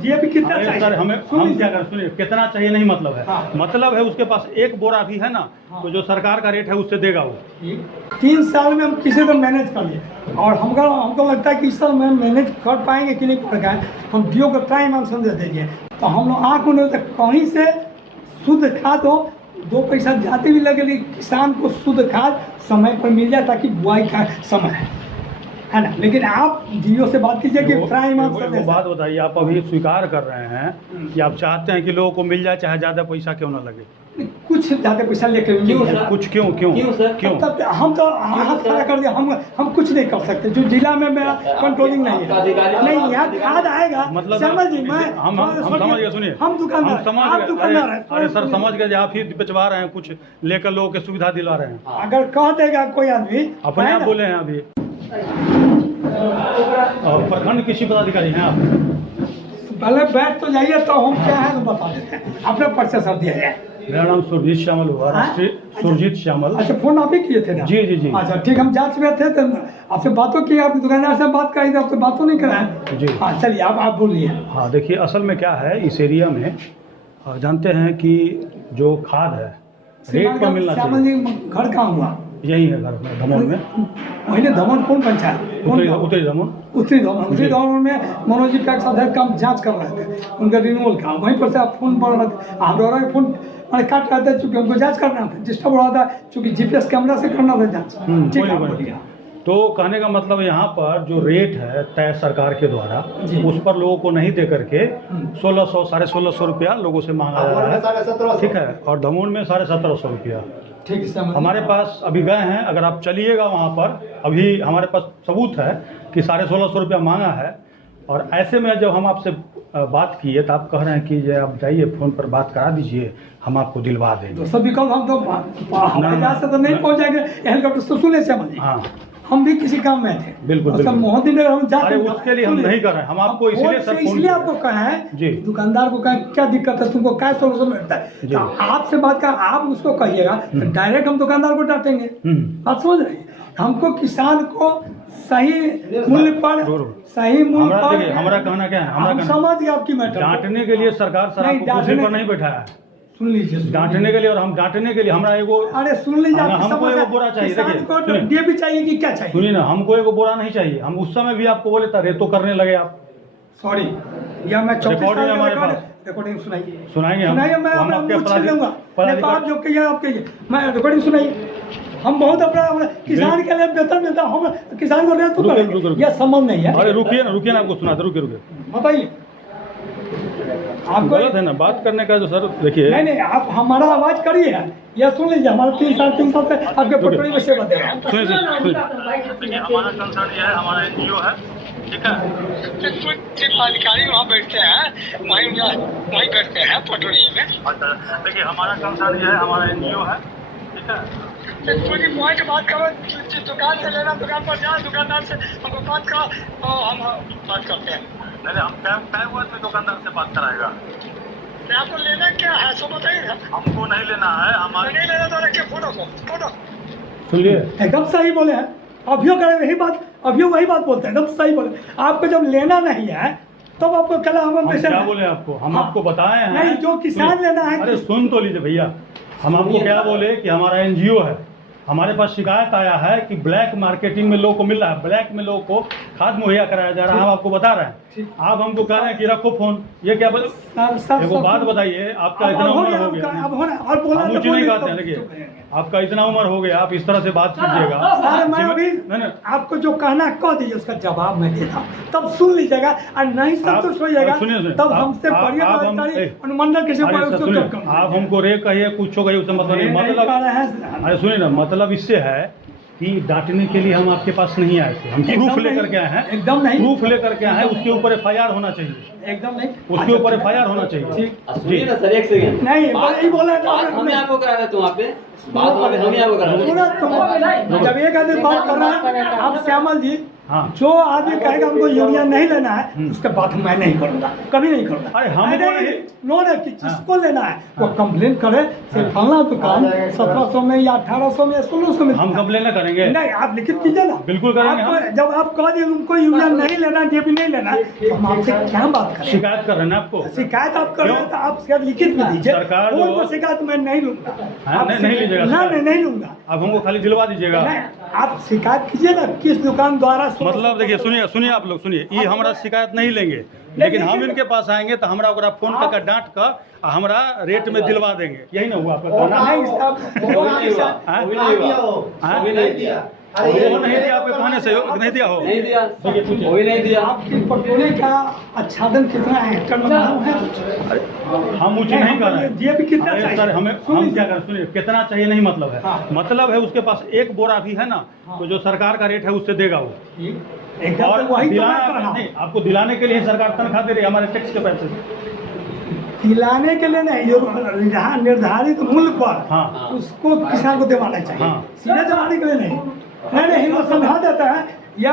DAP कितना चाहिए sir हमें हम क्या करें, सुनिए कितना चाहिए नहीं मतलब है। हाँ। मतलब है उसके पास एक बोरा भी है ना, हाँ। तो जो सरकार का रेट है उससे देगा वो। 3 साल में हम किसी को मैनेज कर लिए और हमको लगता है कि इस साल में मैनेज कर पाएंगे कि नहीं कर पाएंगे। हम डीओ का टाइम हम समझ दीजिए, तो हम लोग आँख उन्हें तक कहीं से शुद्ध खाद हो, 2 पैसा जाते भी लगे, लेकिन किसान को शुद्ध खाद समय पर मिल जाए ताकि बुआई का समय है ना। लेकिन आप डीओ से बात कीजिए कि प्राइम वो बात बताइए, आप अभी स्वीकार कर रहे हैं कि आप चाहते हैं कि लोगों को मिल जाए चाहे ज़्यादा पैसा क्यों ना लगे, कुछ ज़्यादा पैसा लेकर कुछ क्यों सर? क्यों? तब हम तो हाथ खड़ा कर दिया, हम कुछ नहीं कर सकते। जो जिला में मेरा कंट्रोलिंग नहीं है, नहीं यहाँ खाद आएगा मतलब समझ जी, मैं हम समझ गए। सुनिए, हम दुकानदार, आप दुकानदार हैं। अरे सर समझ गए, आप ही पिछवा रहे हैं, कुछ लेकर लोगों की सुविधा दिला रहे हैं। अगर कह देगा कोई आदमी अपने आप बोले हैं अभी, और प्रखंड कृषि पदाधिकारी हैं आप? पहले बैठ तो जाइए, तो हम क्या है तो बता देते हैं। अपना परिचय सर दिया जाए। मेरा नाम सुरजीत श्यामल हुआ, राष्ट्रीय सुरजीत श्यामल। अच्छा, फोन आप ही किए थे ना? जी जी जी। अच्छा ठीक, हम जांच में थे तो आपसे बातों की, आप दुकानदार से बात करी, आपसे बातों नहीं कराए जी। हाँ चलिए, आप बोलिए। हाँ देखिए, असल में क्या है इस एरिया में, जानते हैं कि जो खाद है रेट पर मिलना श्यामल चाहिए। जी घर कहाँ हुआ? यही है घर में, धमोल में। वही धमन कौन पंचायत? उत्तरी धमोल। उत्तरी धमन में मनोज जी का एक साथ काम जांच कर रहे थे, उनका रिन्यूअल का। वहीं पर से आप फोन पर हम द्वारा फोन काट रहे थे, चूँकि हमको जांच करना था, डिस्टर्ब हो रहा था, चूँकि जीपीएस कैमरा से करना था जांच। ठीक है, बोलिए। तो कहने का मतलब यहाँ पर जो रेट है तय सरकार के द्वारा, उस पर लोगों को नहीं दे करके 1600 1650 रुपया लोगों से मांगा जा रहा है। ठीक है, और दमोह में 1750 रुपया। ठीक है, हमारे पास अभी गए हैं, अगर आप चलिएगा वहाँ पर, अभी हमारे पास सबूत है कि 1650 रुपया मांगा है। और ऐसे में जब हम आपसे बात किए तो आप कह रहे हैं कि जो आप जाइए फ़ोन पर बात करा दीजिए, हम आपको दिलवा देंगे। तो सब विकल्प हम तो हवाई जहाज से तो नहीं पहुँच जाएंगे, हेलीकॉप्टर से सुने से हाँ, हम भी किसी काम में थे। बिल्कुल सब मोहद्दी नगर हम जाते हैं, उसके लिए हम नहीं कर रहे हैं। हम आपको इसलिए आपको कहा है जी, दुकानदार को कहा क्या दिक्कत है, तुमको क्या सोल्यूशन मिलता है, तो आपसे बात कर, आप उसको कहिएगा, डायरेक्ट हम दुकानदार को डांटेंगे। आप समझ रहे हैं, हमको किसान को सही मूल्य पर, सही मूल्य पर। हमारा कहना क्या है, हम समझ गए आपकी मैटर। डांटने के लिए सरकार सर आपको कुर्सी पर नहीं बैठाया है, सुन लीजिए, डांटने के लिए। और हम डांटने के लिए हमारा एगो, अरे सुन लीजिए, हमको एगो बोरा चाहिए। देखिए, ये भी चाहिए कि क्या चाहिए? सुनिए ना, हमको एगो बोरा नहीं चाहिए। हम उस समय भी आपको बोले था रेतो करने लगे आप। सॉरी, या मैं रिकॉर्डिंग सुनाएंगे हम आपके अपराधी, आप जो कहिए आप कहिए, मैं रिकॉर्डिंग सुनाइए। हम बहुत अपना किसान के लिए वेतन मिलता, हम किसान को रेत तो करेंगे, यह संभव नहीं है। अरे रुकिए ना, आपको सुना दे, रुकिए बताइए। आप गलत है ना बात करने का, जो सर देखिए। नहीं, आप हमारा आवाज करिए, यह सुन लीजिए। हमारा 3 साल से आपके पटोरी में सेवा दे रहा है। सुनिए, हमारा कंसर्न ये है, हमारा एनजीओ है, ठीक है, चीफ अधिकारी वहाँ बैठते हैं, वहीं बैठते हैं पटोरी में। अच्छा देखिए, हमारा कंसर्न ये है, हमारा एनजीओ है, ठीक है। पूरी मोबाइल से बात करो, दुकान से लेना, दुकान पर जाओ, दुकानदार से हमको बात करो, हम बात करते हैं। नहीं, हम क्या हुआ में दुकानदार से बात कराएगा? आपको लेना क्या है सो बताइए। हमको नहीं लेना है, हमारे नहीं लेना तो रखिए फोटो। सुनिए, एकदम सही बोले हैं, अभियो करें वही बात, अभियो वही बात बोलते हैं, एकदम सही बोले। आपको जब लेना नहीं है तब आपको कला हम क्या बोले आपको? हम आपको बताए हैं नहीं, जो किसान लेना है। अरे सुन तो लीजिए भैया, हम आपको क्या बोले कि हमारा एनजीओ है, हमारे पास शिकायत आया है कि ब्लैक मार्केटिंग में लोगों को मिल रहा है, ब्लैक में लोगों को खाद मुहैया कराया जा रहा है। हम आपको बता रहे हैं, आप हमको कह रहे हैं कि रखो फोन। ये क्या बोले? एक बात बताइए, आपका इतना उम्र हो गया, हम कुछ नहीं कहते हैं। देखिए, आपका इतना उम्र हो गया, आप इस तरह से बात कीजिएगा। आपको जो कहना कह दीजिए, उसका जवाब मैं देता, तब सुन लीजिएगा, और नहीं संतुष्ट हो जाएगा तब हमसे अनुमंडल किसी आप हमको रे कहिए, कुछ कहिए, उससे मतलब। अरे सुनिए ना, मतलब इससे है कि डांटने के लिए हम आपके पास नहीं आए थे, हम प्रूफ लेकर के आए हैं। एकदम नहीं, प्रूफ लेकर के आए हैं, उसके ऊपर FIR होना चाहिए। एकदम नहीं, उसके ऊपर FIR होना चाहिए। सुनिए ना सर, एक सेकंड। नहीं बोला हमें आपको करा रहे, तुम पे बात हम ही आपको करा रहे। जब एक आदमी बात कर रहा है, आप श्यामल जी हाँ। जो आदमी कहेगा हमको यूरिया नहीं लेना है उसके बाद मैं नहीं करूँगा, कभी नहीं करूँगा। अरे हमको नहीं, नो ना कि जिसको लेना है वो कंप्लेन करे से फलना दुकान 1700 में या 1800 में या 1600 में हम कंप्लेन न करेंगे। नहीं, आप लिखित कीजिए ना। बिल्कुल करेंगे आपको जब आप कह दिए उनको यूरिया नहीं लेना, डीएपी नहीं लेना, तो हम आपसे क्या बात करें? शिकायत कर रहे हैं ना आपको। शिकायत आप कर रहे हैं तो आप शिकायत लिखित में दीजिए। सरकार फोन पर शिकायत मैं नहीं लूंगा। हाँ, नहीं लीजिएगा ना, शिकायत। नहीं लूंगा। आप हमको खाली दिलवा दीजिएगा। नहीं, आप शिकायत कीजिए ना किस दुकान द्वारा। मतलब देखिए, सुनिए आप लोग सुनिए, ये हमारा शिकायत नहीं लेंगे, लेकिन हम इनके पास आएंगे तो हमरा ओकरा फोन करके डांट कर हमरा रेट में दिलवा देंगे। यही ना हुआ आपका कहना? नहीं साहब, वो नहीं हुआ, हाँ? वो नहीं हुआ, हाँ? वो भी नहीं दिया, वो नहीं दिया आपके कहने से नहीं दिया हो? नहीं दिया, वो भी नहीं दिया। आपके पटोले का आच्छादन कितना है, हेक्टर में मालूम है? हम मुझे नहीं कर रहे हैं। डीएपी कितना अरे चाहिए? सर, हम क्या करें? सुनिए, कितना चाहिए नहीं मतलब है। हाँ। मतलब है उसके पास एक बोरा भी है ना, तो जो सरकार का रेट है उससे देगा वो। एकदम और तो वही तो मैं दिलाना कर रहा हूँ। नहीं, आपको दिलाने के लिए सरकार तनख्वाह दे रही है हमारे टैक्स के पैसे से। दिलाने के लिए नहीं, जो जहाँ निर्धारित मूल्य पर हाँ। उसको किसान को दिलाना चाहिए। हाँ। सीधे जमाने के लिए नहीं हिम्मत समझा देता है। या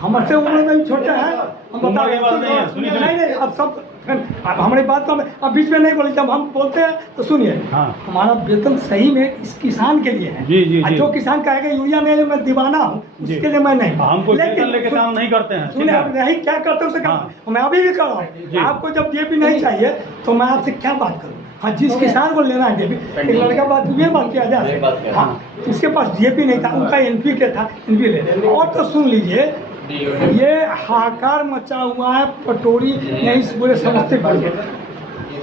हमसे उम्र में भी छोटे हैं, हम बता उम्र रहे की बात नहीं है, सुनिए। नहीं, अब सब अब हमारी बात तो अब बीच में नहीं बोली। जब हम बोलते हैं तो सुनिए, हाँ। हमारा वेतन सही में इस किसान के लिए है। जी। और जो किसान कहेगा यूरिया नहीं मैं दीवाना हूँ, जी। उसके लिए मैं नहीं। हम कोई लेकिन वेतन लेके काम नहीं करते हैं। सुनिए, आप नहीं क्या करते हो उसे हाँ। मैं अभी भी कर रहा जी। हूँ। आपको जब डीएपी नहीं चाहिए तो मैं आपसे क्या बात करूँ? हाँ, जिस किसान को लेना है डीएपी, एक लड़का बात ये बात किया ये बात जाए। किया। हाँ, उसके पास डीएपी नहीं था, उनका एनपीके था, एनपी ले। और तो सुन लीजिए, ये हाहाकार मचा हुआ है पटोरी नहीं पूरे समस्तीपुर में।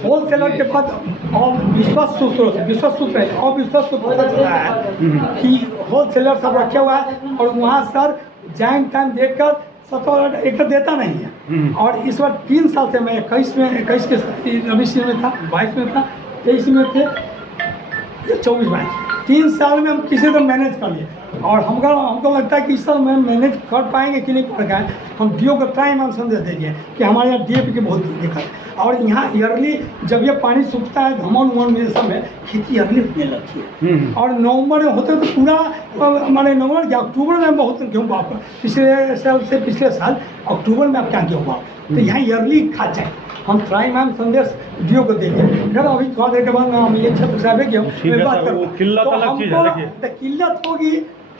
होलसेलर के पास और विश्वास सूत्र है और विश्वास सूत्र पता चला है कि होलसेलर सब रखे हुआ है और वहाँ सर जैन टाइम देखकर सत्तर एक तो देता नहीं है। और इस बार 3 साल से मैं 21 के 20 में था, 22 में था, 23 में थे, 24-22 3 साल में हम किसी को मैनेज कर लिए। और हमको लगता है कि इस साल में मैनेज कर पाएंगे कि नहीं कर पाएंगे। हम डीओ को टाइम हम समझ दीजिए कि हमारे यहाँ डीएपी की बहुत दिक्कत है। और यहाँ ईयरली जब ये पानी सूखता है धमन में सब में खेती ईयरली होने लगती है। और नवंबर में होते तो पूरा हमारे नवंबर या अक्टूबर में बहुत गेहूँ बाप पिछले साल से पिछले साल अक्टूबर में आप क्या गेहूँ बाप तो यहाँ ईयरली खा जाए। हम ट्राई मैम संदेश डीओ को देंगे। अगर अभी थोड़ा देर के बाद हम ये छत्र साहब ठीक है सर, वो किल्लत अलग चीज़ है, देखिए। किल्लत होगी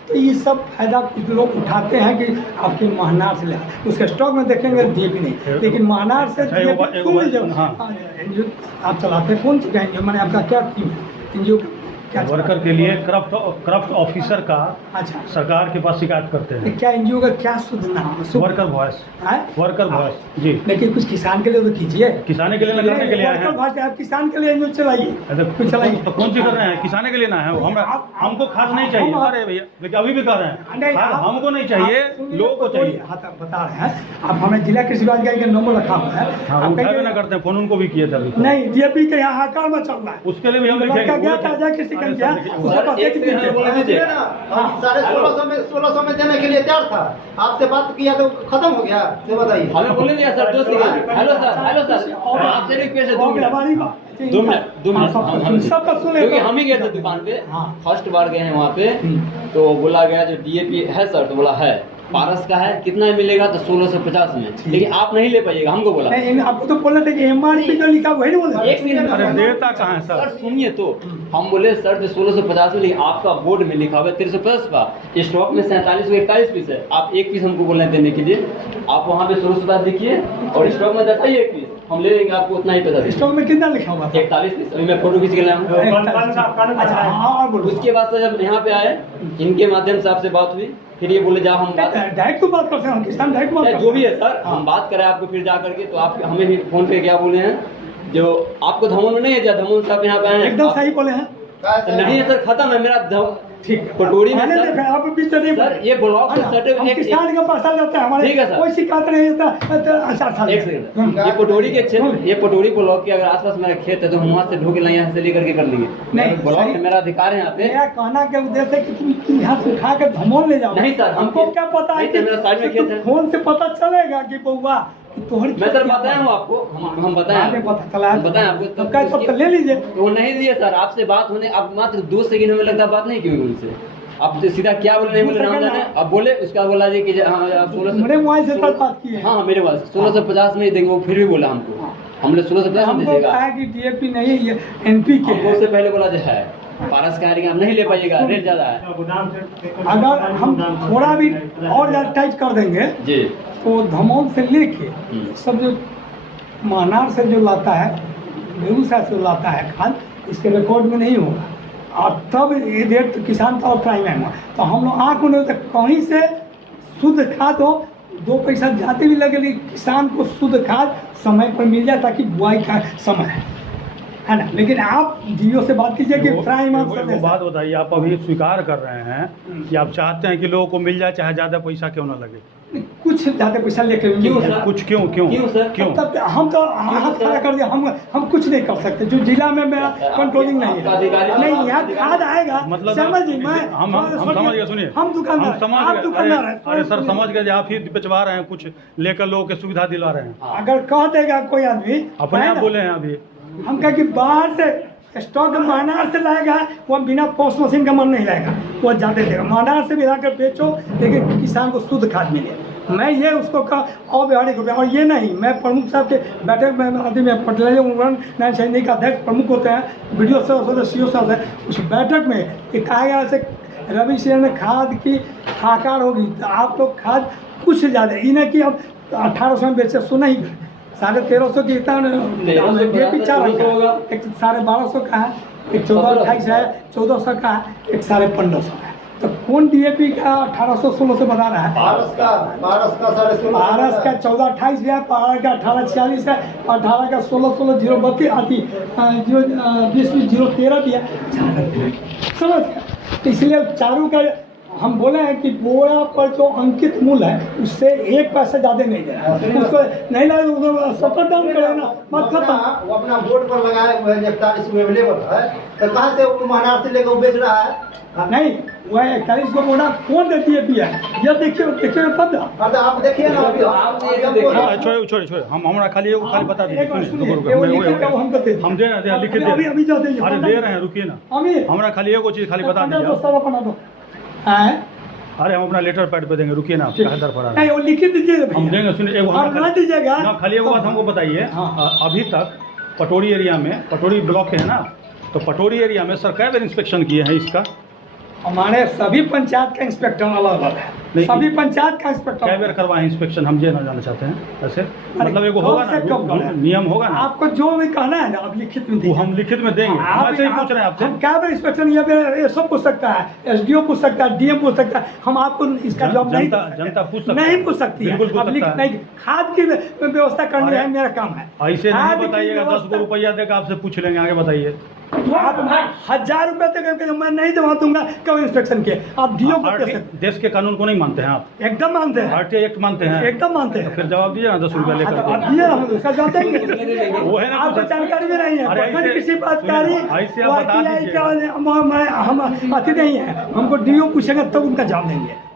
तो ये सब फायदा कुछ लोग उठाते हैं कि आपके महनार से ले उसके स्टॉक में देखेंगे डीएपी नहीं, लेकिन महनार से DAP सुन लीजिए। हाँ। एनजीओ आप चलाते हैं, कौन सी एनजीओ मैंने आपका क्या टीम है एनजीओ क्या वर्कर के लिए क्रफ्ट ऑफिसर का अच्छा सरकार के पास शिकायत करते हैं। क्या एनजीओ का क्या शुद्ध नाम है? Worker voice. है? वर्कर वॉइस जी। लेकिन कुछ किसान के लिए तो कीजिए। किसाने के लिए न करने के लिए आए हैं। वर्कर वॉइस आप किसान के लिए एनजीओ चलाइए, कुछ चलाइए। तो कौन सी कर रहे हैं? किसाने के लिए ना है वो। हमको खाद नहीं चाहिए। अरे भैया लेकिन अभी भी कर रहे हैं खाद हमको नहीं चाहिए, लोगों को चाहिए। बता रहे हैं आप हमें जिला कृषि विभाग का नंबर रखा हुआ है। हाँ, उठावे ना करते हैं फोन, उनको भी किए थे अभी। नहीं डीएपी के यहाँ हाहाकार में चल रहा है। उसके लिए भी हम लिखेंगे। गया ताजा कृषि का गया एक सेकंड बोलने दीजिए। 1600 में देने के लिए तैयार था, आपसे बात किया तो खत्म हो गया। ये बताइए। हमें बोलने दिया सर 2 सेकंड। हेलो सर आपसे रिक्वेस्ट है 2 मिनट 2 मिनट सबका सुने क्योंकि हम ही गए थे दुकान पे। हाँ। फर्स्ट बार गए हैं वहाँ पे तो बोला गया जो डीएपी है सर, तो बोला है पारस का है, कितना मिलेगा तो 1650 में, लेकिन आप नहीं ले पाइएगा, हमको बोला। नहीं आपको तो बोले थे कि एमआरपी जो लिखा वही नहीं बोले। एक सेकंड अरे देता कहाँ है सर सर? सुनिए तो हम बोले सर जो 1650 में, लेकिन आपका बोर्ड में लिखा हुआ है 350 का, स्टॉक में 47 को 41 पीस है। आप 1 पीस हमको बोल रहे हैं देने के लिए, आप वहाँ पे 1650 देखिए और स्टॉक में दर्शाइए 1 पीस, हम ले लेंगे आपको उतना ही पैसा दीजिए। स्टॉक में कितना लिखा हुआ था? 41 पीस। अभी मैं फोटो खींच के लाया हूँ। अच्छा हाँ और बोलो। उसके बाद से जब यहाँ पे आए, इनके माध्यम से आपसे बात हुई, फिर ये बोले जा हम बात डायरेक्ट तो बात करते हैं हम किसान डायरेक्ट बात चाहे करते जो भी है सर, हम बात करें आपको फिर जा करके, तो आप हमें भी फोन पे क्या बोले हैं जो आपको धमन में नहीं है, धमन से आप यहाँ पे आए हैं एकदम सही बोले हैं। नहीं है सर, खत्म है मेरा ठीक पटोरी में मैंने सर। देखा आप बीच में सर ये ब्लॉक से सटे हम किसान का पैसा लेते हैं हमारे ठीक है सर। कोई शिकायत नहीं होता। अच्छा एक सेकंड, ये पटोरी के क्षेत्र, ये पटोरी ब्लॉक के अगर आसपास मेरा खेत है तो हम वहाँ से ढो के लाए, यहाँ से लेकर के कर लेंगे। नहीं, ब्लॉक सही। में मेरा अधिकार है यहाँ पे। मेरा कहना के उद्देश्य है कि तुम यहाँ से उठा के धमोल ले जाओ। नहीं सर, हमको क्या पता है नहीं सर, मेरा साइड में खेत है। फोन से पता चलेगा कि बउआ तोहर मैं सर बताया हूँ आपको, हम बताएं पता चला बताएं आपको, तब का तो ले लीजिए। तो वो नहीं दिए सर, आपसे बात होने अब मात्र 2 सेकंड हमें लगता है बात नहीं की हुई उनसे। आप सीधा क्या बोले नहीं बोले ना जाने, अब बोले उसका बोला जी कि हाँ आप 1600 मेरे मोबाइल से बात की है। हाँ मेरे पास 1650 में ही देंगे, वो फिर भी बोला हमको, हमने 1650 में हमको दीजिएगा। कहा कि डीएपी नहीं, ये एनपीके हमको उससे पहले बोला जो है पारस का आप नहीं ले पाइएगा, रेट ज्यादा है। अगर हम थोड़ा भी और ज्यादा टाइट कर देंगे जी तो धमौल से लेके सब जो मानार से जो लाता है, बेगूसराय से लाता है खाद, इसके रिकॉर्ड में नहीं होगा। और तब ये रेट तो किसान का और प्राइम है, तो हम लोग आँख में तो कहीं से शुद्ध खाद हो, 2 पैसा जाते भी लगे, लेकिन किसान को शुद्ध खाद समय पर मिल जाए ताकि बुआई का समय है ना। लेकिन आप डीओ से बात कीजिए कि प्राइम वो बात बताइए, आप अभी स्वीकार कर रहे हैं कि आप चाहते हैं कि लोगों को मिल जाए चाहे ज़्यादा पैसा क्यों ना लगे, कुछ ज़्यादा पैसा लेकर क्यों सर? कुछ क्यों क्यों क्यों सर? क्यों? तब हम तो हाथ खड़ा कर दिया, हम कुछ नहीं कर सकते, जो जिला में मेरा कंट्रोलिंग नहीं है। नहीं, यहाँ खाद आएगा, मतलब समझिए, मैं हम समझ गए, सुनिए, हम दुकानदार, आप दुकानदार हैं। अरे सर समझ गए, आप ही बेचवा रहे हैं, कुछ लेकर लोगों की सुविधा दिला रहे हैं। अगर कह देगा कोई आदमी, अपने आप बोले हैं अभी, हम कहे कि बाहर से स्टॉक मानार से लाएगा, वो बिना पोस्ट मशीन का मन नहीं लाएगा, वो ज़्यादा देगा। मानार से भी लाकर बेचो, लेकिन किसान को शुद्ध खाद मिले। मैं ये उसको कहा अव्यवहारिक हो गया। और ये नहीं, मैं प्रमुख साहब के बैठक में आदि में पटवारी नयन सैनिक का अध्यक्ष प्रमुख होते हैं, BDO साहब CO साहब है, उस बैठक में ये कहा गया ऐसे रवि सिंह में खाद की हाहाकार होगी, तो आप लोग खाद कुछ ज़्यादा, इन्हें कि अब 1800 में बेचे, सुना ही 1350 की इतना DAP 4 होगा, एक 1250 का है, एक 1428 है, 1400 का है, एक 1550 है। तो कौन DAP का 1800-1600 बता रहा है? पारस का 16.5 पारस का 1428 है, पारस का 1846 है, 18 का 16 032 आती 20 013 भी है। समझ गया? तो इसलिए चारों का हम बोले हैं कि बोरा पर जो अंकित मूल्य है उससे 1 पैसा ज़्यादा नहीं दे रहा है, उसको नहीं लाए तो सफर डाउन करेगा, मत खत्म। वो अपना बोर्ड पर लगाए हुए हैं, 41 में अवेलेबल है, तो कहाँ से वो महाराष्ट्र से लेकर बेच रहा है? नहीं, वह 41 को बोरा कौन देती है पिया, यह देखिए पता। मतलब आप देखिए ना, छोड़े हम हमारा खाली बता दीजिए, हम दे रहे हैं, लिखित अभी जो दे रहे हैं, रुकिए ना, हमारा खाली एगो चीज़ खाली बता दीजिए। अरे हम अपना लेटर पैड पे देंगे, रुकिए ना, नहीं वो लिखित दीजिए, हम देंगे। सुनिए, एगो ना दीजिएगा ना, खाली एगो बात हमको बताइए, अभी तक पटोरी एरिया में, पटोरी ब्लॉक है ना, तो पटोरी एरिया में सर कै बार इंस्पेक्शन किए हैं इसका? हमारे सभी पंचायत का इंस्पेक्टर अलग अलग है, सभी पंचायत का इंस्पेक्टर कै बार करवाए इंस्पेक्शन, हम ये ना जानना चाहते हैं। ऐसे मतलब एगो होगा ना, नियम होगा ना, आपको जो भी कहना है ना आप लिखित में वो हम लिखित में देंगे। आप ऐसे ही पूछ रहे हैं आपसे, हम क्या बार इंस्पेक्शन ये सब पूछ सकता है, SDO पूछ सकता है, DM पूछ सकता है, हम आपको इसका जवाब नहीं, जनता पूछ सकती नहीं पूछ सकती है। अब नहीं, खाद की व्यवस्था करनी है, मेरा काम है। ऐसे नहीं बताइएगा 10 रुपया देकर आपसे पूछ लेंगे, आगे बताइए। आप 1000 रुपए तक मैं नहीं दवा दूंगा, क्यों इंस्पेक्शन के आप DO को दे सकते। देश के कानून को नहीं मानते हैं आप? एकदम मानते हैं, RTI एक्ट मानते हैं, एकदम मानते हैं। फिर जवाब दीजिए ना, 10 रुपया लेकर आप दिए, हम उसका जवाब देंगे। वो है ना, आपको जानकारी भी नहीं है, अरे किसी बात का ऐसे आप बता दीजिए, हम अति नहीं है, हमको DO पूछेंगे तब उनका जवाब देंगे।